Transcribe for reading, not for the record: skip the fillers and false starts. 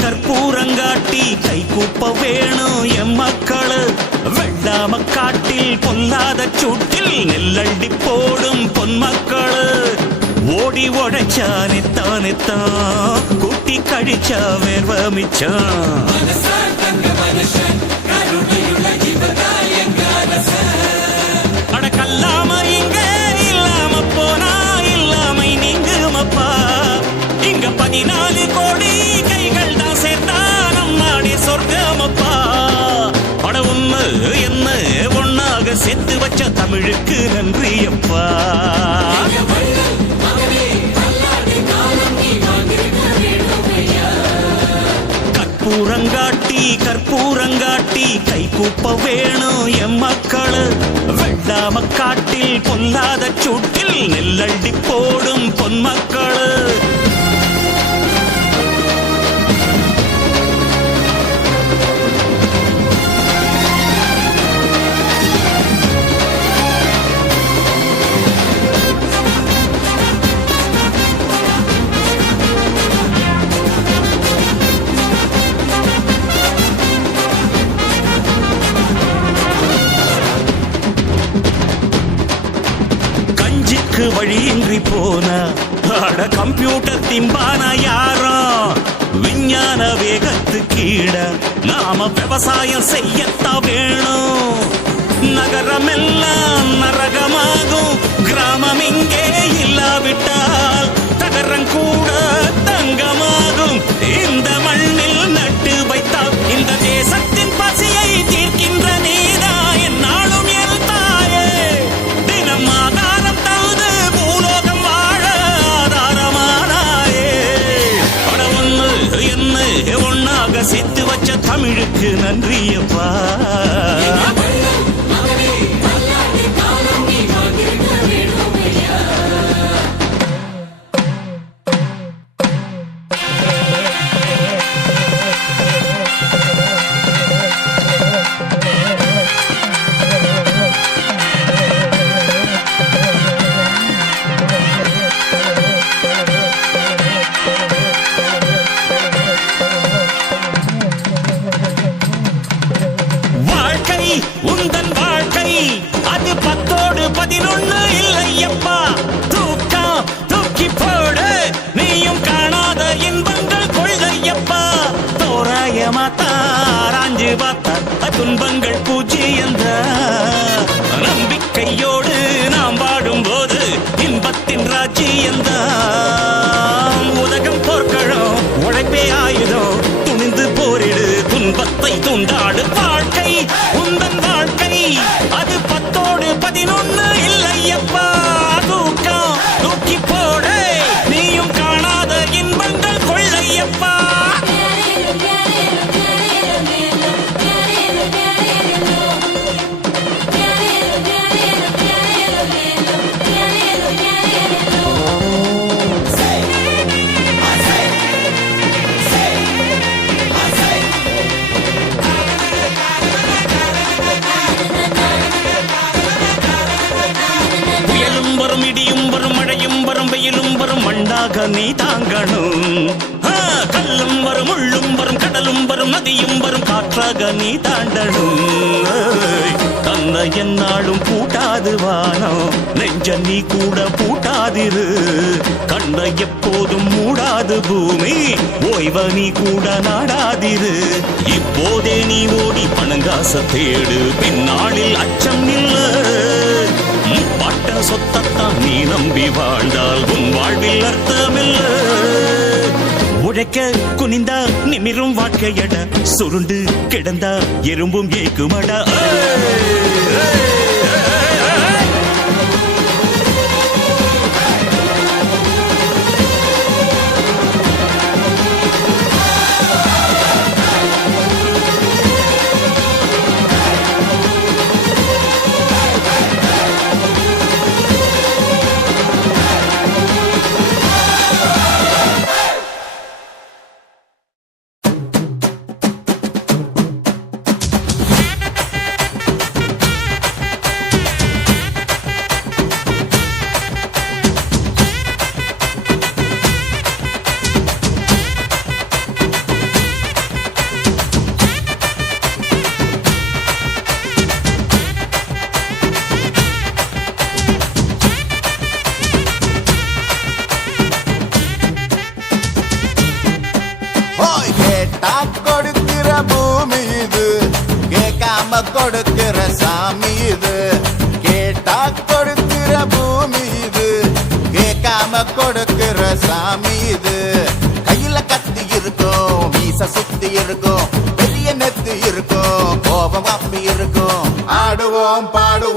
கற்பூரங்காட்டி கை கூப்ப வேணும் எம் மக்களு. வெள்ளாம காட்டில் பொல்லாத சூட்டில் நெல்லண்டி போடும் பொன்மக்களு. ஓடி உழைச்சா நெத்தானெத்தான் கூட்டி கழிச்சா வேர்வ மிச்சம். அட கல்லாம இங்க இல்லாம போனா இல்லாமை நீங்குமப்பா. இங்க 14 கோடி கைகள் தான் சேர்த்தா நம்மாடி சொர்க்கமப்பா. அட உண்மை என்ன ஒன்னாக சேர்த்து வச்ச தமிழுக்கு நன்றி அப்பா. கற்பூரங்காட்டி கை கூப்ப வேணும் எம் மக்களு. வெள்ளாம காட்டில் பொல்லாத சூட்டில் நெல்லண்டி போடும் பொன்மக்களு. வழியின்றி போன அட கம்ப்யூட்டர் திம்பான யாரோ. விஞ்ஞான வேகத்து கீழ நாம விவசாயம் செய்யத்தான் வேணும். நகரமெல்லாம் நரகமாகும், கிராமம் இங்கே இல்லாவிட்டால் தகரம் கூட தங்கமாகும். இந்த மண்ணில் நட்டு வைத்தால் இந்த தேசத்தின் பசியை தீர்க்கின்ற நீதா என்னாலும் என் தாயே. தினம் ஆதாரம் தந்து பூலோகம் வாழ ஆதாரமானாயே. அட ஒண்ணு என்ன ஒன்னாக சேர்த்து வச்ச தமிழுக்கு நன்றியப்பா. உந்தன் வாழ்க்கை அது 10ஓடு 11 இல்லையப்பா. தூக்கி போடு நீ மாத்தாராஞ்சு பார்த்தா துன்பங்கள் பூஜ்ஜியந்த நம்பிக்கையோடு நாம் வாடும்போது இன்பத்தின் ராஜ்ஜியந்தான் உலகம் போர்க்களம் உழைப்பே ஆயுதம் துணிந்து போரிடு துன்பத்தை துண்டாடு வாழ்க்கை உந்தன் வாழ்க்கை அது 10-11 இல்லையப்பா தூக்கம் தூக்கி போடு நீயும் காணாத இன்பங்கள் கொள்ளையப்பா இடியும் வரும் மழையும் வரும் வெயிலும் வரும் மண்ணாக நீ தாங்கணும் கல்லும் வரும் முள்ளும் வரும் கடலும் வரும் நதியும் வரும் காற்றாக நீ தாண்டணும் தன்னை என்னாலும் பூட்டாது வானம் நெஞ்ச நீ கூட பூட்டாதிரு கண்ணை எப்போதும் மூடாது பூமி ஓய்வ நீ கூட நாடாதிரு இப்போதே நீ ஓடி பணங்காச தேடு பின்னாளில் அச்சம் இல்லை பட்ட சொத்தத்தான் நீ நம்பி வாழ்ந்தால் உன் வாழ்வில் அர்த்தமில்ல உழைக்க குனிந்தா நிமிரும் வாழ்க்கையட சுருண்டு கிடந்தா எறும்பும் ஏக்குமடா கொடுக்கிற பூமி இது கேட்காம கொடுக்கிற சாமி இது கேட்டா கொடுக்கிற பூமி இது கேட்காம கொடுக்கிற சாமி இது கையில கத்தி இருக்கும் மீச சுத்தி இருக்கும் பெரிய நெத்து இருக்கும் கோபம் அப்பி இருக்கும் ஆடுவோம் பாடுவோம்